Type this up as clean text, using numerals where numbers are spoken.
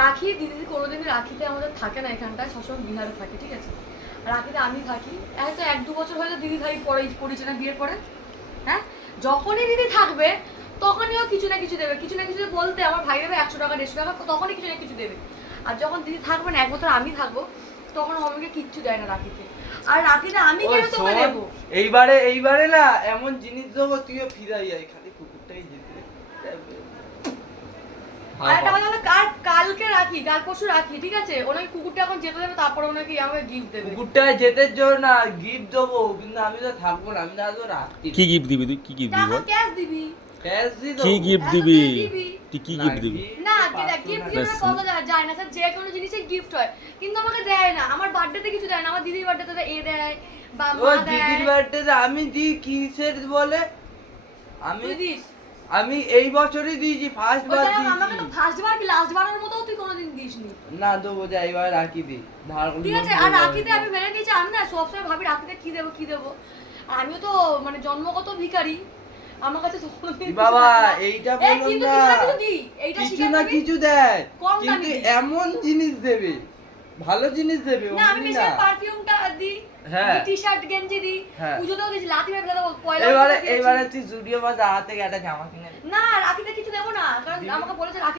রাখি দিদি কোনোদিনই রাখিতে আমাদের থাকে না, এখানটায় সবসময় বিহারে থাকে, ঠিক আছে। রাখিতে আমি থাকি, হয়তো 1-2 বছর হয়তো দিদি ভাই পড়েছে না বিয়ের পরে। হ্যাঁ, যখনই দিদি থাকবে তখনই ও কিছু না কিছু দেবে, কিছু না কিছু বলতে আমার ভাই দেবে 100 টাকা 150 টাকা, তখনই কিছু না কিছু দেবে। আর যখন দিদি থাকবে না, 1 বছর আমি থাকবো, তখন ও আমাকে কিচ্ছু দেয় না রাখিতে। আর রাখিতে আমি কেন তোকে দেবো? এইবারে না এমন জিনিস দেবো তুইও ফিরাই যাই, খালি কুকুরটাই যেতে। আর একটা কথা হলো, কালকে রাখি, কাল পরশু রাখি, ঠিক আছে। ওনাকে কুকুরটা এখন যেতে দেবে, তারপরে ওনাকে আমাকে গিফট দেবে। কুকুরটা যেতে জন্য না গিফট দেবো, কিন্তু আমি তো থাকবো না, আমি তো আসবো রাত্রি। কি গিফট দিবি তুই? কি গিফট দিবি টাকা বল? ক্যাশ দিবি। ক্যাশ দি কি দেবো। গিফট এত দিবি? দিবি। তুই কি গিফট দিবি? না, গিফট দিলে কত যায় না স্যার, যে কোনো জিনিসের গিফট হয়, কিন্তু আমাকে দেয় না। আমার বার্থডেতে কিছু দেয় না, আমার দিদির বার্থডেতে এ দেয় বা ও মা দিদির দেয়। বার্থডেতে আমি দিই কিসের বলে? আমি তুই দিস? আমি এই বছরই দিয়েছি, ফার্স্ট বার ওটা আমাকে তো দিয়েছি। ফার্স্ট বার কি লাস্ট বারের মতো তুই কোনোদিন দিসনি, না দেবো, যা এবার রাখি দি ধার ঠিক আছে। আর রাখিতে আমি মেনে নিয়েছি, আমি না সবসময় ভাবি রাখিতে কি দেবো কি দেবো। আর আমিও তো মানে জন্মগত ভিখারি, আমার কাছে তো কোনোদিন কিছু বাবা থাকে না। এইটা এই বলুন কিন্তু না, কিছু না কিছু দিই, এইটা কিছু শিখে না নিবি। কিছু দেয়, কম দামি কিন্তু দিই। এমন জিনিস দেবে, ভালো জিনিস দেবে, না, আমি অমনি বেশি না। পারফিউমটা দিই, হ্যাঁ। টি-শার্ট গেঞ্জি দিই, হ্যাঁ। পুজোতেও দিয়েছি, লাঠি ভাই ফেলে দেবো, পয়লা এবারে বৈশাখে দিয়েছি। এবারে তুই জুডিও বা জায়গা থেকে একটা জামা কিনে দে। না, রাখিতে কিছু দেবো না, কারণ দিবি? আমাকে বলেছে রাখি